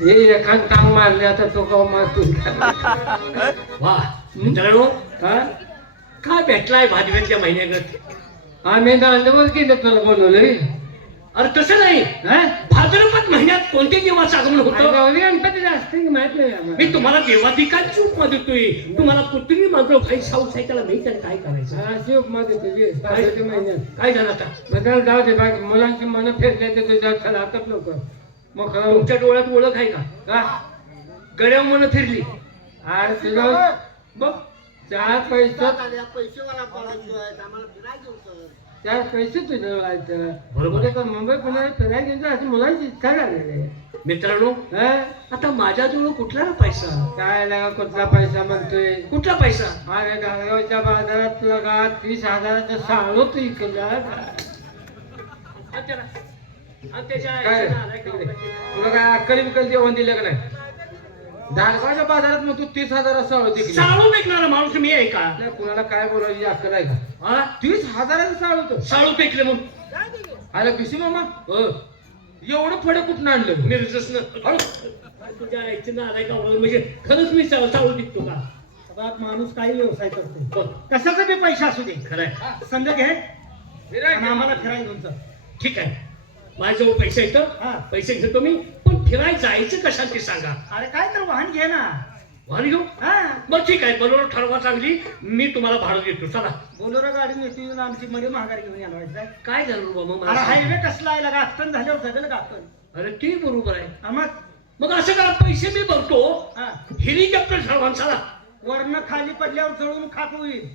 हे एखाद टांग मारले आता तो का मारतून वा मित्रांनो हा काय भेटलाय भादव्यातल्या महिन्यागत आम्ही दांडवर केलं तुला बोलवलंय अरे तसं नाही हा भाद्रपद महिन्यात कोणत्या देवाचं आगमन होतं गौरी गणपती जास्त माहित नाही आम्हाला. मी तुम्हाला देवाधिकांची उपमा देतोय तुम्हाला कुत्री मागं काही साऊथ सायकलला नाही तर काय करायचं अशी उपमा देतो जी पाचव्या महिन्यात काय झालं आता बदल जाऊ दे बाकी मुलांची मनं फिरले ते तुझ्या खलातच लोक मग खरं तुमच्या डोळ्यात ओळख आहे का का गड्या मन फिरली आज तुझं बघ चार पैसे पैसेवाला पडायचोय आम्हाला फिरायचं होतं. चार पैसे तुझं व्हायचं बरोबर आहे. तर मुंबई पुण्याला फिरायला गेलं अशी मुलांची इच्छा झालेली आहे. मित्रांनो हा? आता माझ्याजवळ कुठला ना पैसा काय लागा कुठला पैसा म्हणतोय कुठला पैसा अरे गावच्या बाजारात लगा 30,000चं साळू तू इकडला आणि त्याला- आणि त्याच्या काय आईचं नाव आहे का? तुला काय अक्कली बिकल जेवण दिलं का नाही धारगावच्या बाजारात मग तू 30,000 साळू दिली साळू विकणारा माणूस मी आहे का कुणाला काय बोलायची अक्कल आहे का हा 30,000चं साळू होतं साळू पेकले मग अरे बिशी मामा हो एवढं फडे कुठून आणलं मिरजस तुझ्या आईचं नाव आहे का म्हणजे खरंच मी साळू विकतो का सगळ्यात माणूस काही व्यवसाय करतो बघ कशाचा बी पैसा असू दे खरंय संघ घे फिरायला आणि आम्हाला फिरायला घेऊन चल. ठीक आहे माझ्याजवळ पैसे येतं हा. पैसे घेतो मी पण फिरायला जायचं कशा ते सांगा अरे काय तर वाहन घे ना वाहन घेऊ हा मग ठीक आहे बरोबर ठरवा चांगली मी तुम्हाला भाडं देतो चला बोलोरा गाडी नेती येऊन आमची मध्ये महागारी घेऊन येणार काय झालं रे बाबा मला अरे सांग. हायवे कसला आहे लगा अक्कन झाल्यावर सगळं का अक्कन अरे ते बरोबर आहे मग मग असं करा पैसे मी भरतो हा हेलिकॉप्टर ठरवा चला वरनं खाली पडल्यावर जळून खाक होईल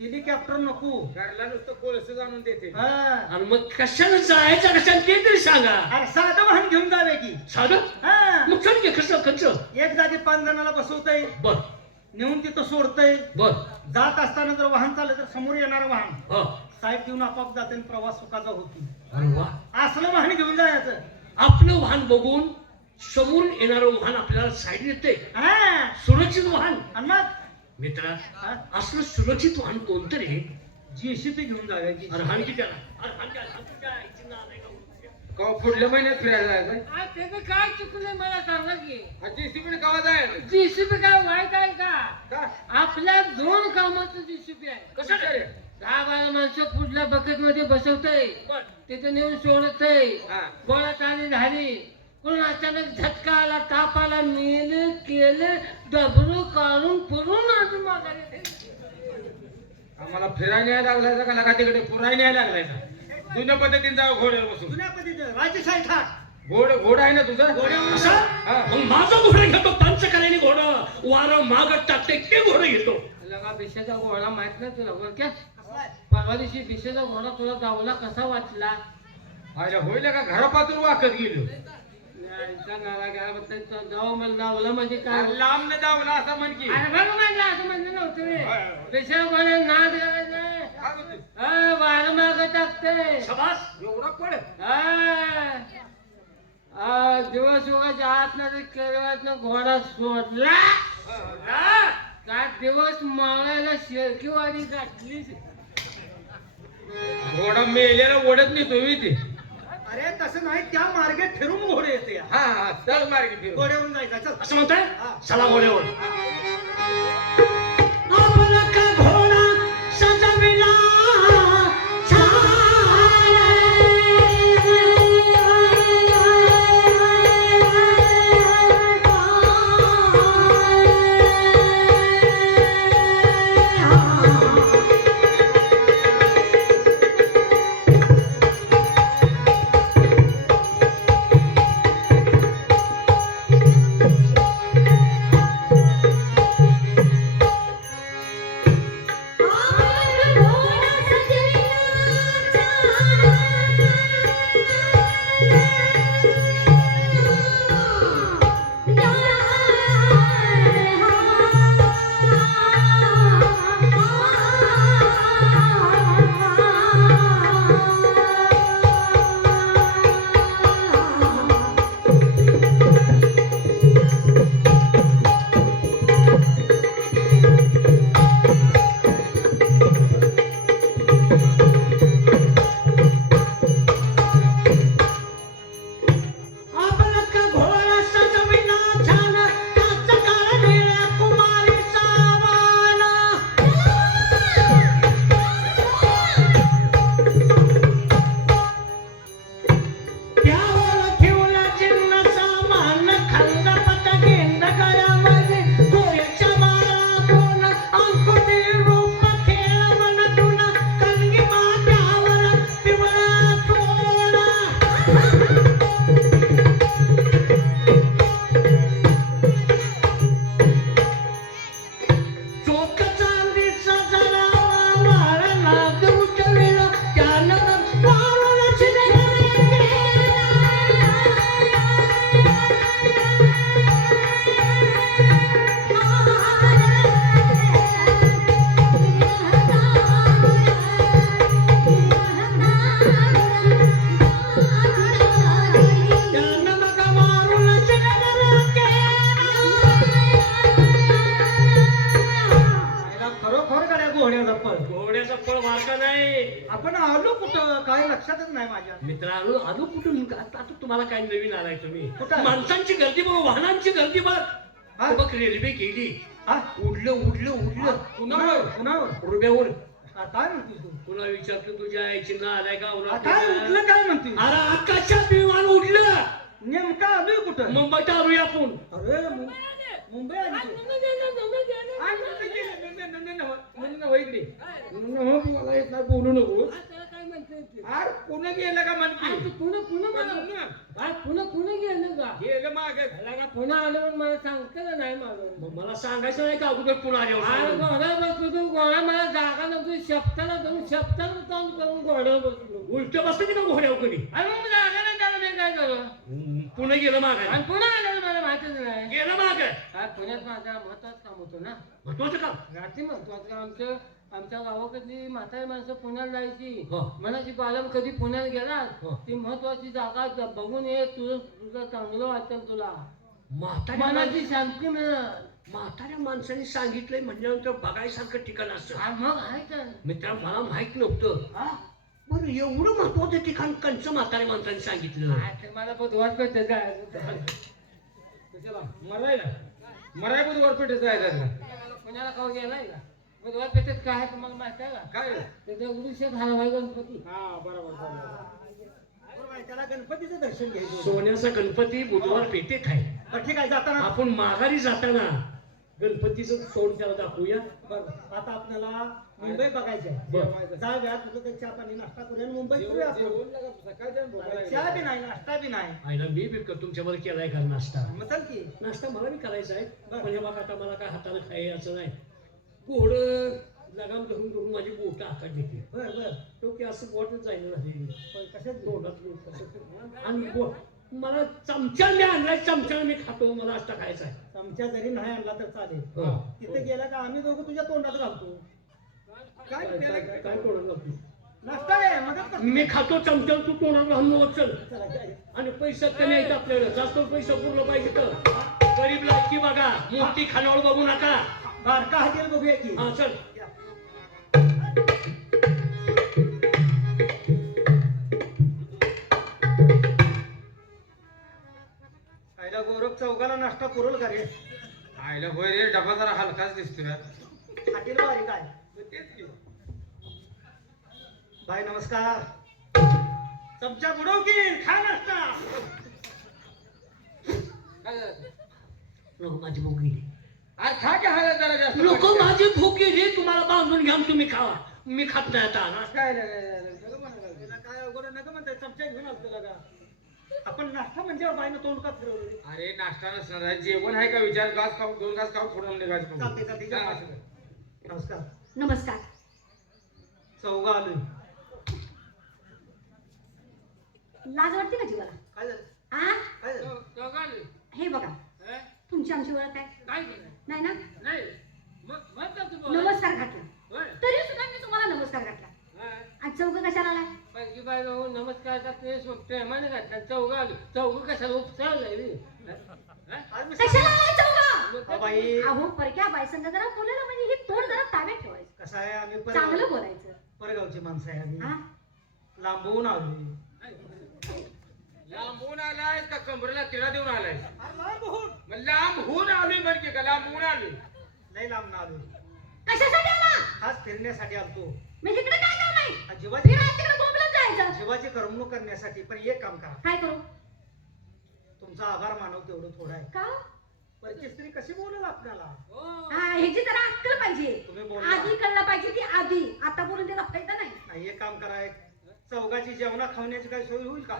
हेलिकॉप्टर नको घरला नुसतं कोळस जाणून देते हा आणि मग कशाला जायचं कशाला ते तरी सांगा अरे साधं वाहन घेऊन जावे की साधं हा मग चल की खर्च खर्च एक जागी 5 जणाला बसवतय बर नेऊन तिथं सोडतय बर जात असताना जर वाहन चाललं तर समोर येणारं वाहन हा साईड देऊन आपाप जाते आणि प्रवास सुखाचा होती अरे वा असलं वाहन घेऊन जायचं आपलं वाहन बघून समोरून येणारं वाहन आपल्याला साईड येते हा सुरक्षित वाहन आणि मग मित्रा असलं सुरक्षित वाहन कोणतं रे जेसीपी घेऊन जाऊया की अरे हाण की त्याला अरे हाण की, हाण की, काय आईची नाव आहे का? कवा पुढल्या महिन्यात फिरायला जायचं त्याचं काय चुकलंय मला सांगा की जेसीबी कवा जायचं जीसीपी काय वाईट आहे का का आपल्या 2 कामाचं जीसीपी आहे कसं रे 10-12 माणसं पुढल्या बकेट मध्ये बसवतय बर तिथे नेऊन सोडतय हा. गोळा आणि झाली कोण अचानक झटका आला ताप आला मेलं केलं डबरू काढून पुरून अजून माघारी आम्हाला फिरायला यायला लागलायचा का लगा तिकडे पुरायला यायला लागलायचा जुन्या पद्धतीने जावं घोड्यावर बसून जुन्या पद्धतीने राजेशाही ठाक घोड आहे ना तुझं असं हा. मग माझं घोडं घेतो पंचकल्याने घोडं वारं मागत टाकते ते घोडं घेतो लगा भिशाचा घोडा माहित नाही तुला बरं क्या परवा दिवशी भिशाचा घोडा तुला गावला कसा वाचला अरे होईल का घरापासून वाकत गेलो गाव मला गावला म्हणजे काय लांब न जाऊ ना असं म्हण की अरे बघ म्हणलं असं म्हणलं नव्हतं रे भिशा घोडा नाद करायचं वारं माग टाकते शबास एवढा पड दिवस उगाच्या आतनं केरळातनं घोडा सोडला का दिवस मावळायला शेरकीवाडी गाठली घोडा मेलेला ओढत नाही तो ते अरे तसं नाही त्या मार्गे फिरून घोडे येते हा हा चल मार्गी फिरू घोड्यावरून जायचा चल असं म्हणताय चला घोड्यावर चप्पल वारका नाही. आपण आलो कुठं काय लक्षातच नाही माझ्या. मित्रांनो आलो कुठून आता तुम्हाला काय नवीन आलाय तुम्ही. कुठं? माणसांची गर्दी बघ, वाहनांची गर्दी बघ. हा? बघ रेल्वे गेली. हा? उडलं कुणावर कुणावर रुब्यावर. हा, काय म्हणतोस तू? पुन्हा विचारतो तुझ्या आईची ना आलाय का हा, काय उठलं काय म्हणतोस? अरे आकाशात विमान उडलं. नेमका आलोय कुठं? मुंबईत आलोय आपण. अरे मुंबई आली तू. मला येत नाही बोलू नको. काय म्हणते अरे पुन्हा गेलं का म्हणते पुन्हा गेलं का गेलं मागे पुन्हा आलं पण मला सांगतं का नाही माझं. मग मला सांगायचं नाही का अगोदर पुन्हा अरे आल्यावर. घोड्यावर बसलो तू घोडा मला जागा नव्हती शब्दाला तोंड करून घोड्यावर बसलो. उलट बसते का घोड्यावर कधी. अरे मग जागा नाही त्याला मी काय करू पुणे गेलं माग. आणि पुन्हा आलं मला माहितीच नाही. गेलं माग. काय पुण्यात माझा महत्वाचं काम होतं ना. महत्वाचं काम. रात्री महत्वाचं काम आमच्या गावाकडली म्हातारी माणसं पुण्याला जायची. हो. म्हणायची बालम कधी पुण्याला गेला हो. ती महत्वाची जागा बघून ये तुझं चांगलं वाटेल तुला. म्हाताऱ्या मनाची शांती मिळत. म्हाताऱ्या माणसाने सांगितलंय म्हणल्यानंतर बघायसारखं ठिकाण असतं. मग आहे का मित्रा मला माहित नव्हतं. बरं एवढं महत्वाचं ठिकाण कंच म्हाताऱ्या माणसाने सांगितलं. ते मला बुधवार पेठ जायचं. मराय बुधवार पेठेत जायचं पुण्याला खाऊ गेलाय का बुधवार पेठेत काय आहे तुम्हाला माहिती आहे का. काय ते दगडूशेठ हलवाई गणपती. हा बरोबर बरोबर आहे, त्याला गणपतीचं दर्शन घ्यायचं. सोन्याचा गणपती बुधवार पेठेत आहे. बरं, ठीक आहे जाताना आपण माघारी जाताना गणपतीचं सोड त्याला दाखवूया. बरं आता आपल्याला मुंबई बघायची आहे. बरं. जाऊया तुझं काही चहा पाणी नाश्ता करूया आणि मुंबई फिरूया आपण. चहा बी नाही नाश्ता बी नाही. आईला मी बी तुमच्यावर केलाय का नाश्ता. मग चल की नाश्ता मला बी करायचा आहे. बरं. पण हे बघा आता मला काय हाताने खायचं नाही. घोड लगाम धरून धरून माझी बोट हातात घेते. बर बर तो की असं बोटच जायला झाली. कशात तोंडात आणि मला चमच्याने आणलाय. चमच्याने मी खातो. मला नाश्ता खायचा आहे. चमचा जरी नाही आणला तर चालेल. हा. तिथे गेला का आम्ही दोघं तुझ्या तोंडात घालतो. काय तोंडात घालतो? नाश्ता आहे मदत कर. मी खातो चमच्यावर तू तोंडात घालून चल. चला काय आणि पैसा कमी आहेत आपल्याला. जास्त पैसा पुरला पाहिजे तर गरीब लायकी बघा. मोठी खानावळ बघू नका. बारका हातील बघूया की. हा चल. आईला गोरख चौघाला नाश्ता पुरवल का रे. आईला होय रे डबा जरा हलकाच दिसतोय. हातील बारी काय. तेच की. भाई नमस्कार. चमचा बुडव की खा नाश्ता. काय झालं? नको माझी भूक गेली. अरे खा की हाय जरा जास्त. नको माझी भूक गेली. तुम्हाला बांधून घ्या आणि तुम्ही खावा. मी खात नाही आता. काय रे, सगळं म्हणायला लागलं. त्याला काय अवघड नका म्हणताय. चमचा घेऊन आलतो का आपण नाश्ता म्हणजे बाईनं तोंड का फिरवलं. अरे नाश्ता नसणार आहे. जेवण आहे का विचार. घास खाऊ 2 घास खाऊ फोडून निघायचं. चालते चालते हा, असं कर. नमस्कार. नमस्कार. चौघा आलोय. लाज वाटते का जीवाला. काय झालं आ काय झालं. दोघांनी. हे बघा हे? तुमची आमची ओळख आहे काय केलं? नाही ना. नाही मग का तू बोला? नमस्कार घातला होय. तरी सुद्धा मी तुम्हाला नमस्कार घातला. हा. आणि चौघ कशाला आलाय. पहिली बाय भाऊ नमस्कार का ते प्रेमाने घातला. चौघ कशाला उपचारलंय रे? आज मी कशाला आलाय चौघ. हा बाई अहो परक्या बायसंग जरा बोलायला म्हणजे हे तोंड जरा ताब्यात ठेवायचं. कसं आहे आम्ही चांगलं बोलायचं. परगावची माणसं आहे आम्ही. हा लांबवून आलोय. लांबून आलाय का कमरेला तिळा देऊन आलाय. लांबवून मग लांब होऊन आलोय म्हणजे का लांबून आलोय. लय लांब ना आलोय. कशासाठी आला. खास फिरण्यासाठी आलतो. मी इकडे काय काम आहे. जीवाची फिरायला तिकडे बोंबलत जायचं. जीवाची करमणूक करण्यासाठी. पण एक काम करा. काय करू. तुमचा आभार मानव तेवढं थोडं आहे. का परकी स्त्री कशी बोलेल आपल्याला. हा ह्याची जरा अक्कल पाहिजे. तुम्ही बोला. आधी कळलं पाहिजे ती आधी. आता बोलून त्याला फायदा नाही. नाही एक काम करा. चौघाची जेवणा खावण्याची काही सोय होईल का.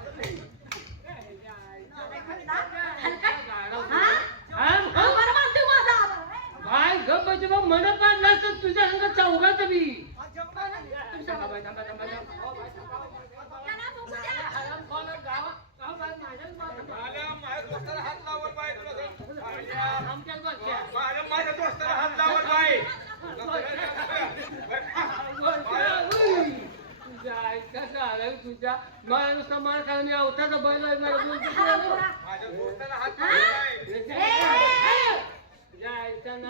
भाई गप्प बस बा. मन पाडला तर तुझ्या संग चौघाचं बी. माझ्या दोस्ताला हात लावत बाई तुला सांग. आमच्याच बसल्या. माझ्या दोस्ताला हात लावत बाई. तुझ्या मला नुसतं मार खाऊन अवताचा बैल आहे. मला बोलतो माझ्या दोस्ताला हात लावत बाई.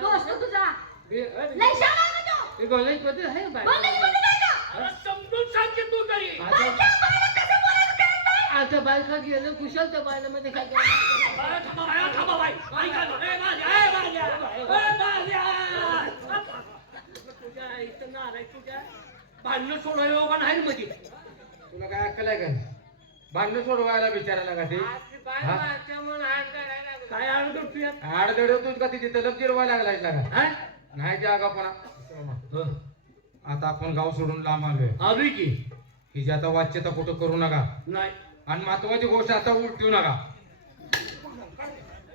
दोस्त तुझा हे लय शाळा आहे का तो? बोलायची पद्धत आहे बाय. बोलायची पद्धत आहे बायका गेलं कुशल त्या बायलामध्ये काय केलं? थांबा बाई ऐका ना. ए, बाल्या, ए, बाल्या, ए, बाल्या. तुझ्या इथं नाराय तुझ्या भांडणं सोडायला उभा नाही मध्ये. तुला काय अक्कल आहे का? भांडण सोडवायला विचारायला का ते आपली बायको आजच्या म्हणून हात काढायला लागला. काय आडदोड तुझ्या आडदड होतोच का तिथे तलब जिरवायला लागलाय का? हा? नाही ते आगापणा. आता आपण गाव सोडून लांब आलोय. आलोय की हिची आता वाच्यता कुठं करू नका. नाही आणि महत्वाची गोष्ट आता उलटू नका.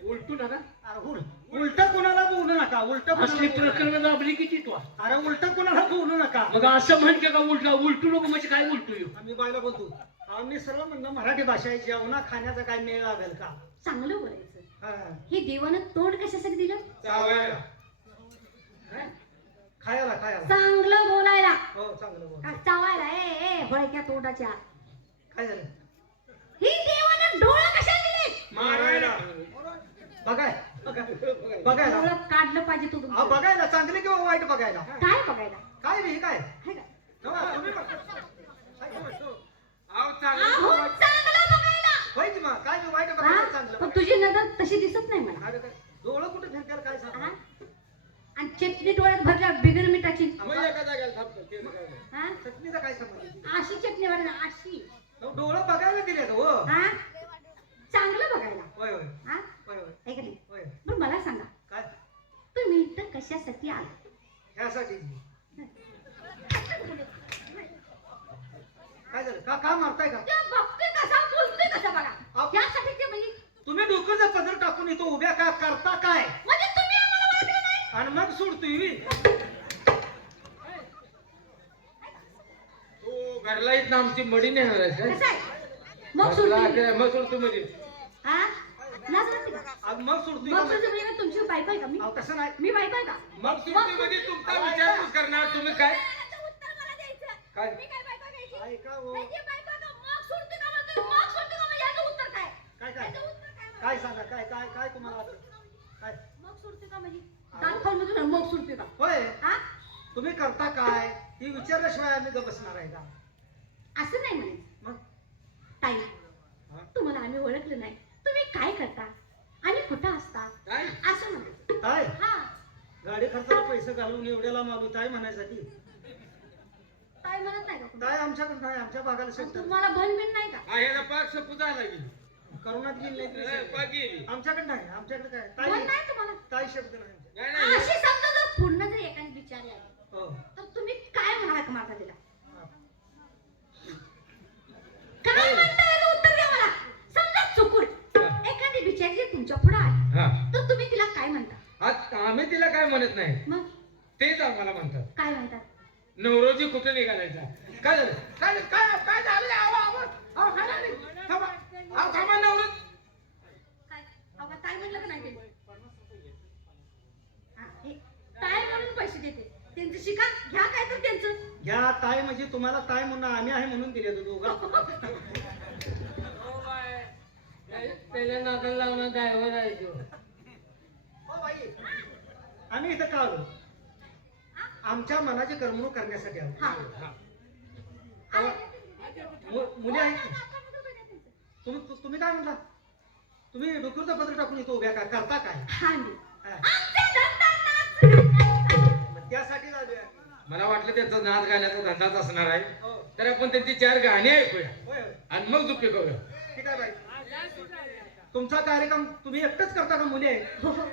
उलटू नका. अरे उलट कुणाला बोलू नका. उलट असली प्रकरण दाबली किती तू. अरे उलट कुणाला बोलू नका. मग असं म्हणते का उलटू नको म्हणजे काय उलटू येऊ. आम्ही बायला बोलतो. आम्ही सर्व म्हणणं मराठी भाषा आहे. जेवणा खाण्याचा काय मेळ लागेल का? चांगलं बोलायचं. हा. हे देवानं तोंड कशासाठी दिलं? चावायला. खायला खायला. चांगलं बोलायला. हो चांगलं बोल. का चावायला? ए भळक्या तोंडाच्या. काय झालं? ही देवानं डोळं कशाला दिले? मारायला. बघाय बघायला. डोळं काढलं पाहिजे तू हा तुमचं. बघायला चांगले किंवा वाईट बघायला. काय बघायला? काय नाही काय हाय का? नवा, तुम्ही बघा. काय म्हणतो? अहो, चांगलं अहो, चांगलं बघायला. होय की मग काय नाही वाईट हा? बघायला चांगलं. पण तुझी नजर तशी दिसत नाही मला. अरे काय डोळं कुठे फिरत्याला काय हा? सांग? आणि चटणी डोळ्यात भरल्या बिगर मिठाची. मग एका जागेला थांबतो, तेच काय नाही. हा? चटणीचा काय संबंध? अशी चटणी भरणार अशी. डोळं बघायला दिले हो. हा? चांगलं बघायला. होय होय हा? होय होय है का नाही? होय. बरं मला सांगा, काय तुम्ही इथं कशासाठी आला? ह्यासाठी काय झालं? का मारताय का? ते बघतोय कसा, बोलतोय कसा बघा. अहो. यासाठी ते म्हणजे तुम्ही डोकं पदर टाकून येतो उभ्या का करता काय? म्हणजे तुम्ही आम्हाला ओळखलं नाही. आणि मग सोडतोय. तू घरला येत ना आमची मडी नेणार आहेस काय? कसं आहे? मग सोडते. मग सोडतो मध्ये. हा? नसलं का? आणि मग सोडतोय. मग सोडते म्हणजे तुमची बायको आहे का मी? अहो तसं नाही. मी बायको आहे का? मग सुट्टी मध्ये तुमचा विचारपूस करणार तुम्ही काय? याचं उत्तर मला द्यायचं. काय? मी काय बायको घ्यायची? ऐका हो. म्हणजे बायको का मग सोडते का म्हणतोय? मग सोडते का म्हणजे याचं उत्तर काय? काय काय याचं उत्तर काय मला? काय सांगा काय काय काय तुम्हाला वाटतं? काय मग सोडते का म्हणजे? दात खाऊन मधून मग सोडते का? होय हा? तुम्ही करता काय ही विचारल्याशिवाय आम्ही गप्प बसणार आहे का? असं नाही म्हणायचं. मग ताई, हा? तुम्हाला आम्ही ओळखलं नाही. तुम्ही काय करता आणि कुठं असता काय? असं म्हणायचं. काय हा, गाडी खर्चाला पैसे घालून एवढ्याला मालू काय म्हणायसाठी? ताई म्हणत नाही का कोणी? काय आमच्याकडे नाही. आमच्या भागाला आणि शेत तुम्हाला बन बिन नाही का? ह्याला पाक सपूत झाला की करोनात गेली नाही. पाक गेली. आमच्याकडे नाही. आमच्याकडे काय बन ताई नाही तुम्हाला? ताई शब्द नाही आमच्याकडे. नाही नाही अशी समजा जर पूर्ण जर एखादी बिचारी आली हो तर तुम्ही काय म्हणा हाक मारता तिला? हा. काय म्हणता याचं उत्तर द्या मला. समजा चुकून एखादी बिचारी जर तुमच्या पुढे आली हा. तर तुम्ही तिला काय म्हणता? आज आम्ही तिला काय म्हणत नाही, मग तेच आम्हाला म्हणतात. काय म्हणतात? नवरोजी कुठे निघालायचा? काय झालं? काय काय काय झालं? थांबा नवरोज. काय अगं ताई म्हणलं का नाही ते? हा, हे ताई म्हणून पैसे देते. त्यांचं शिका घ्या काय तर त्यांचं. घ्या ताई म्हणजे तुम्हाला ताई म्हणून आम्ही आहे म्हणून दिले दोघा. त्याच्या नाकाला लावून ड्रायव्हर आहे तो. हो बाई, आम्ही इथं का आलो? आमच्या मनाची करमणूक करण्यासाठी आलो. हा. मुली आहेत का? तुम्ही काय म्हणता? तुम्ही डोक्याचं पत्र टाकून येतो उभ्या का करता काय? हा मी. हा. आमचा धंदा नाच. मग त्यासाठी आलोय. मला वाटलं त्यांचा नाच गाण्याचा धंदाच असणार आहे, हो तर आपण त्यांची 4 गाणी ऐकूया होय होय आणि मग झुपी करूया. ठीक आहे बाई. तुमचा कार्यक्रम तुम्ही एकटंच करता का मुली आहे? हो, हो.